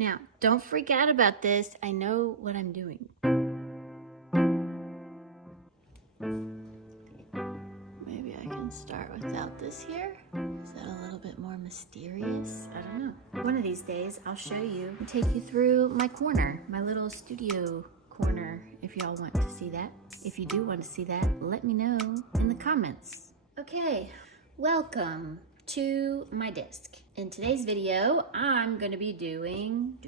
Now, don't freak out about this. I know what I'm doing. Maybe I can start without this here. Is that a little bit more mysterious? I don't know. One of these days, I'll show you and take you through my corner, my little studio corner, if y'all want to see that. If you do want to see that, let me know in the comments. Okay, welcome to my desk. In today's video, I'm gonna be doing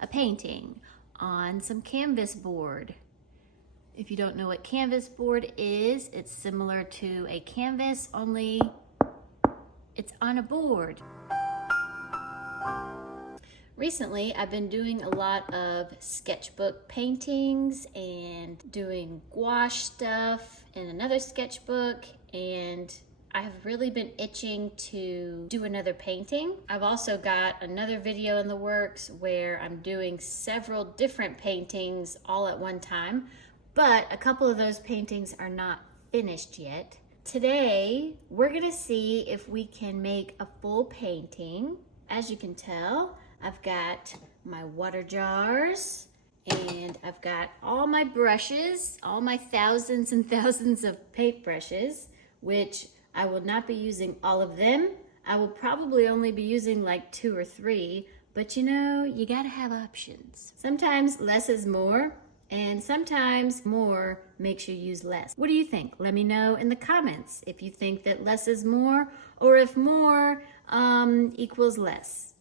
a painting on some canvas board. If you don't know what canvas board is, it's similar to a canvas, only it's on a board. Recently, I've been doing a lot of sketchbook paintings and doing gouache stuff in another sketchbook, and I've really been itching to do another painting. I've also got another video in the works where I'm doing several different paintings all at one time, but a couple of those paintings are not finished yet. Today, we're gonna see if we can make a full painting. As you can tell, I've got my water jars, and I've got all my brushes, all my thousands and thousands of paintbrushes, which I will not be using all of them. I will probably only be using like 2 or 3, but you know, you gotta have options. Sometimes less is more, and sometimes more makes you use less. What do you think? Let me know in the comments if you think that less is more, or if more equals less.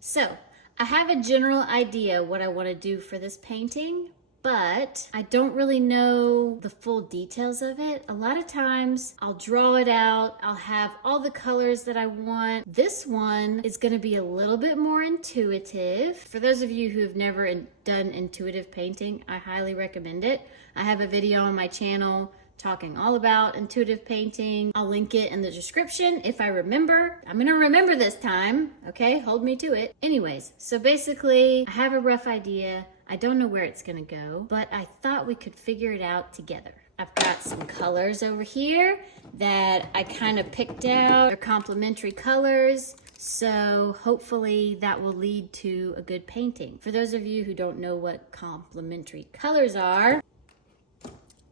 So, I have a general idea what I want to do for this painting, but I don't really know the full details of it. A lot of times I'll draw it out, I'll have all the colors that I want. This one is going to be a little bit more intuitive. For those of you who have never done intuitive painting, I highly recommend it. I have a video on my channel talking all about intuitive painting. I'll link it in the description if I remember. I'm gonna remember this time, okay? Hold me to it. Anyways, so basically, I have a rough idea. I don't know where it's gonna go, but I thought we could figure it out together. I've got some colors over here that I kind of picked out. They're complementary colors, so hopefully that will lead to a good painting. For those of you who don't know what complementary colors are,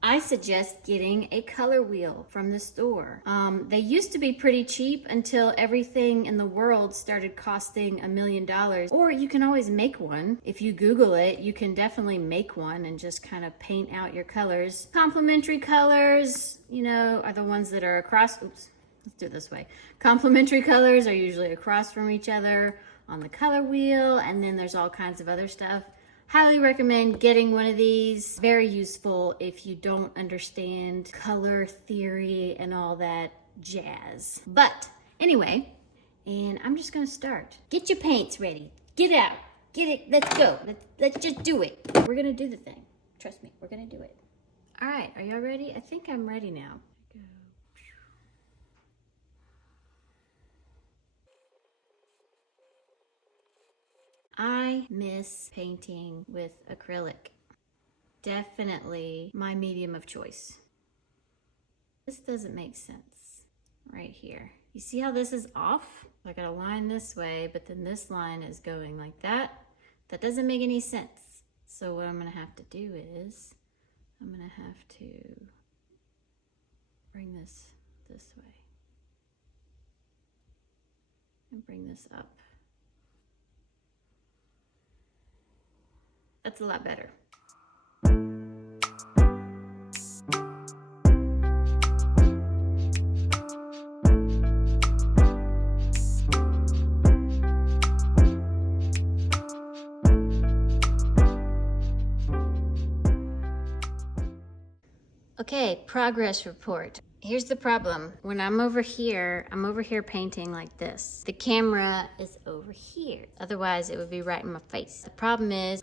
I suggest getting a color wheel from the store. They used to be pretty cheap until everything in the world started costing $1 million. Or you can always make one. If you Google it, you can definitely make one and just kind of paint out your colors. Complementary colors, you know, are the ones that are across, oops, let's do it this way. Complementary colors are usually across from each other on the color wheel, and then there's all kinds of other stuff. Highly recommend getting one of these. Very useful if you don't understand color theory and all that jazz. But anyway, and I'm just gonna start. Get your paints ready. Get out. Get it. Let's go. Let's just do it. We're gonna do the thing. Trust me, we're gonna do it. All right, are y'all ready? I think I'm ready now. I miss painting with acrylic. Definitely my medium of choice. This doesn't make sense right here. You see how this is off? I got a line this way, but then this line is going like that. That doesn't make any sense. So what I'm gonna have to do is, I'm gonna have to bring this way and bring this up. That's a lot better. Okay, progress report. Here's the problem. When I'm over here painting like this. The camera is over here. Otherwise, it would be right in my face. The problem is,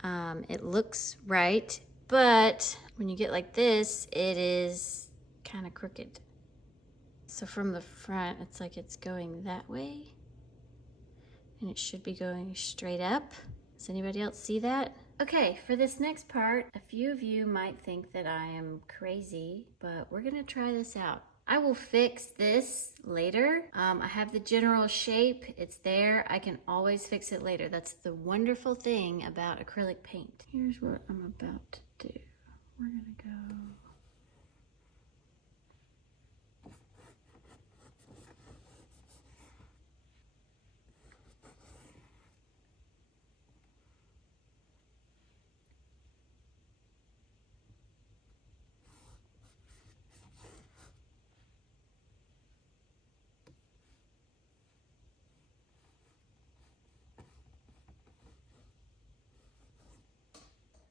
it looks right, but when you get like this, it is kind of crooked. So from the front, it's like it's going that way, and it should be going straight up. Does anybody else see that? Okay, for this next part, a few of you might think that I am crazy, but we're gonna try this out. I will fix this later. I have the general shape, it's there. I can always fix it later. That's the wonderful thing about acrylic paint. Here's what I'm about to do. We're gonna go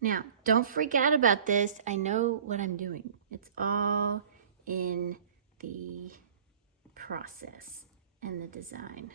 now, don't freak out about this. I know what I'm doing. It's all in the process and the design.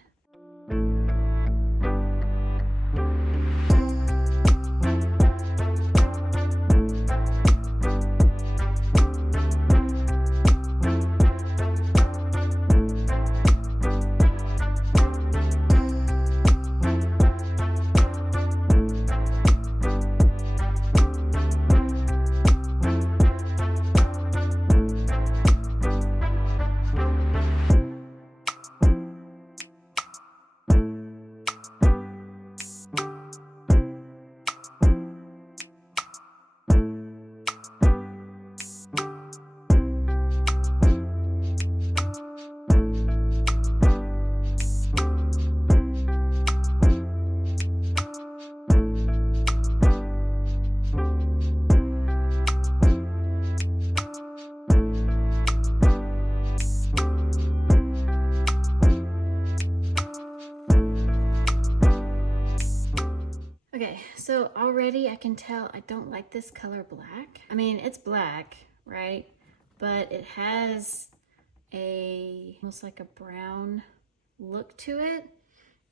Okay, so already I can tell I don't like this color black. I mean, it's black, right? But it has almost like a brown look to it,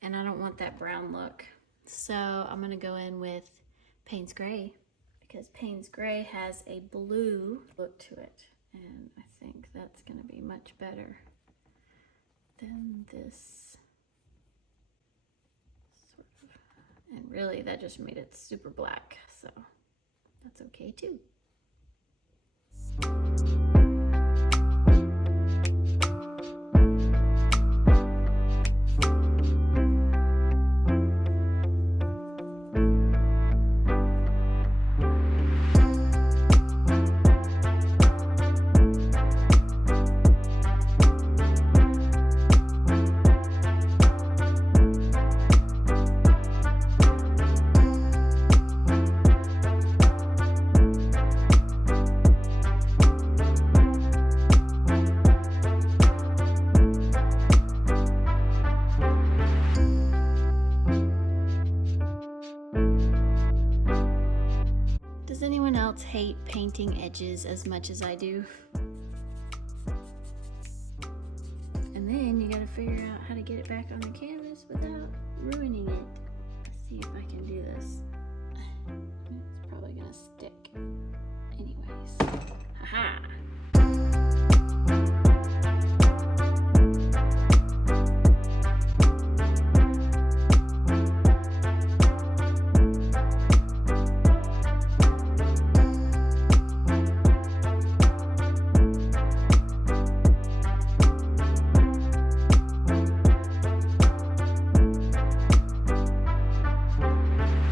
and I don't want that brown look. So I'm gonna go in with Payne's Gray, because Payne's Gray has a blue look to it, and I think that's gonna be much better than this. And really, that just made it super black, so that's okay too. Does anyone else hate painting edges as much as I do? And then you gotta figure out how to get it back on the canvas without ruining it. Let's see if I can do this. It's probably gonna stick. Anyways, haha.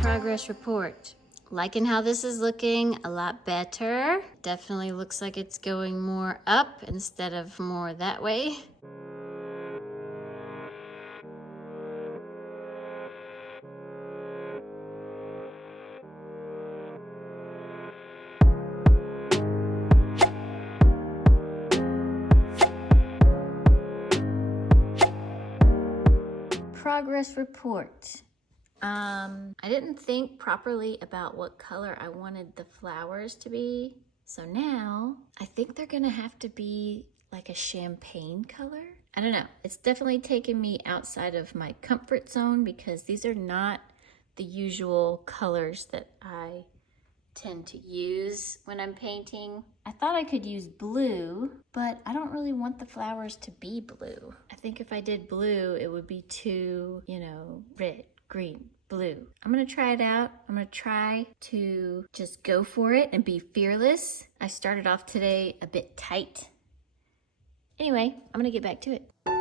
Progress report. Liking how this is looking a lot better. Definitely looks like it's going more up instead of more that way. Progress report. I didn't think properly about what color I wanted the flowers to be. So now I think they're gonna have to be like a champagne color. I don't know. It's definitely taken me outside of my comfort zone because these are not the usual colors that I tend to use when I'm painting. I thought I could use blue, but I don't really want the flowers to be blue. I think if I did blue, it would be too, red, green, blue. I'm gonna try it out. I'm gonna try to just go for it and be fearless. I started off today a bit tight, Anyway, I'm gonna get back to it.